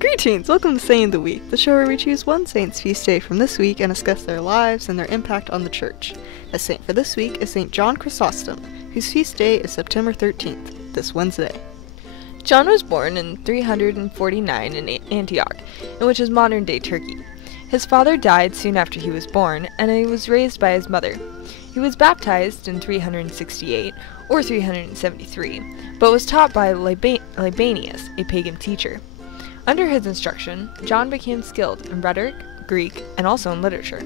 Greetings! Welcome to Saint of the Week, the show where we choose one saint's feast day from this week and discuss their lives and their impact on the church. The saint for this week is St. John Chrysostom, whose feast day is September 13th, this Wednesday. John was born in 349 in Antioch, which is modern-day Turkey. His father died soon after he was born, and he was raised by his mother. He was baptized in 368 or 373, but was taught by Libanius, a pagan teacher. Under his instruction, John became skilled in rhetoric, Greek, and also in literature.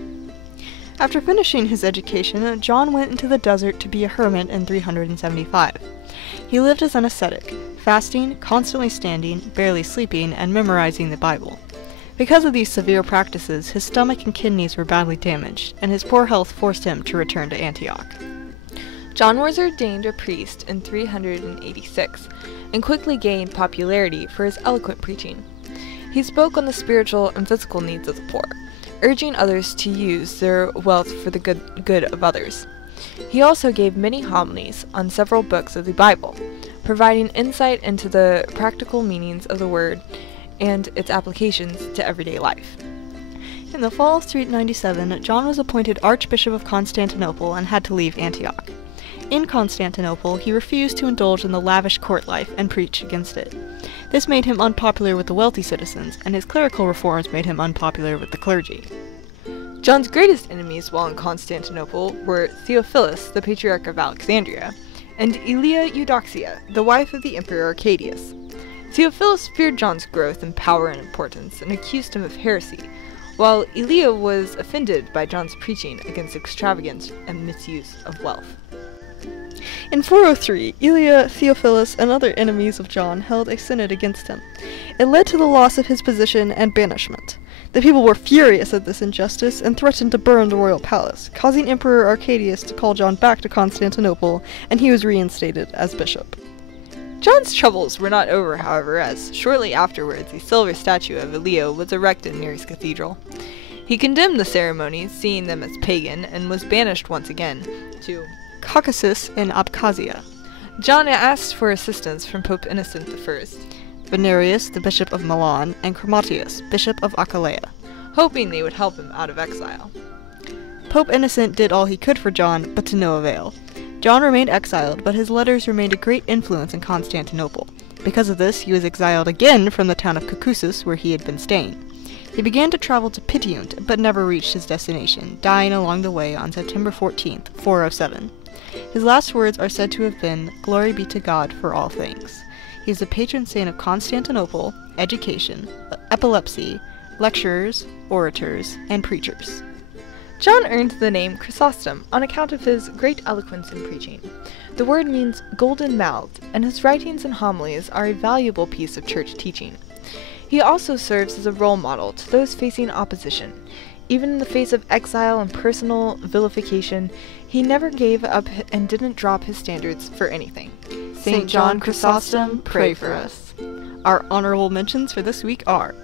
After finishing his education, John went into the desert to be a hermit in 375. He lived as an ascetic, fasting, constantly standing, barely sleeping, and memorizing the Bible. Because of these severe practices, his stomach and kidneys were badly damaged, and his poor health forced him to return to Antioch. John was ordained a priest in 386, and quickly gained popularity for his eloquent preaching. He spoke on the spiritual and physical needs of the poor, urging others to use their wealth for the good of others. He also gave many homilies on several books of the Bible, providing insight into the practical meanings of the word and its applications to everyday life. In the fall of 397, John was appointed Archbishop of Constantinople and had to leave Antioch. In Constantinople, he refused to indulge in the lavish court life and preached against it. This made him unpopular with the wealthy citizens, and his clerical reforms made him unpopular with the clergy. John's greatest enemies while in Constantinople were Theophilus, the Patriarch of Alexandria, and Aelia Eudoxia, the wife of the Emperor Arcadius. Theophilus feared John's growth in power and importance and accused him of heresy, while Aelia was offended by John's preaching against extravagance and misuse of wealth. In 403, Aelia, Theophilus, and other enemies of John held a synod against him. It led to the loss of his position and banishment. The people were furious at this injustice and threatened to burn the royal palace, causing Emperor Arcadius to call John back to Constantinople, and he was reinstated as bishop. John's troubles were not over, however, as shortly afterwards a silver statue of Aelia was erected near his cathedral. He condemned the ceremonies, seeing them as pagan, and was banished once again to Caucasus in Abkhazia. John asked for assistance from Pope Innocent I, Venerius, the bishop of Milan, and Chromatius, bishop of Achaia, hoping they would help him out of exile. Pope Innocent did all he could for John, but to no avail. John remained exiled, but his letters remained a great influence in Constantinople. Because of this, he was exiled again from the town of Caucasus, where he had been staying. He began to travel to Pitiunt, but never reached his destination, dying along the way on September 14th, 407. His last words are said to have been, "Glory be to God for all things." He is the patron saint of Constantinople, education, epilepsy, lecturers, orators, and preachers. John earned the name Chrysostom on account of his great eloquence in preaching. The word means golden-mouthed, and his writings and homilies are a valuable piece of church teaching. He also serves as a role model to those facing opposition. Even in the face of exile and personal vilification, he never gave up and didn't drop his standards for anything. St. John Chrysostom, pray for us. Our honorable mentions for this week are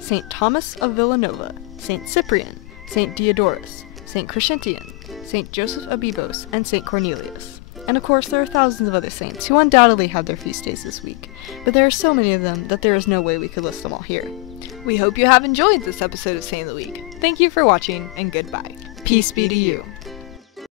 St. Thomas of Villanova, St. Cyprian, St. Diodorus, St. Crescentian, St. Joseph of Bibos, and St. Cornelius. And of course, there are thousands of other saints who undoubtedly have their feast days this week, but there are so many of them that there is no way we could list them all here. We hope you have enjoyed this episode of Saint of the Week. Thank you for watching, and goodbye. Peace be to you.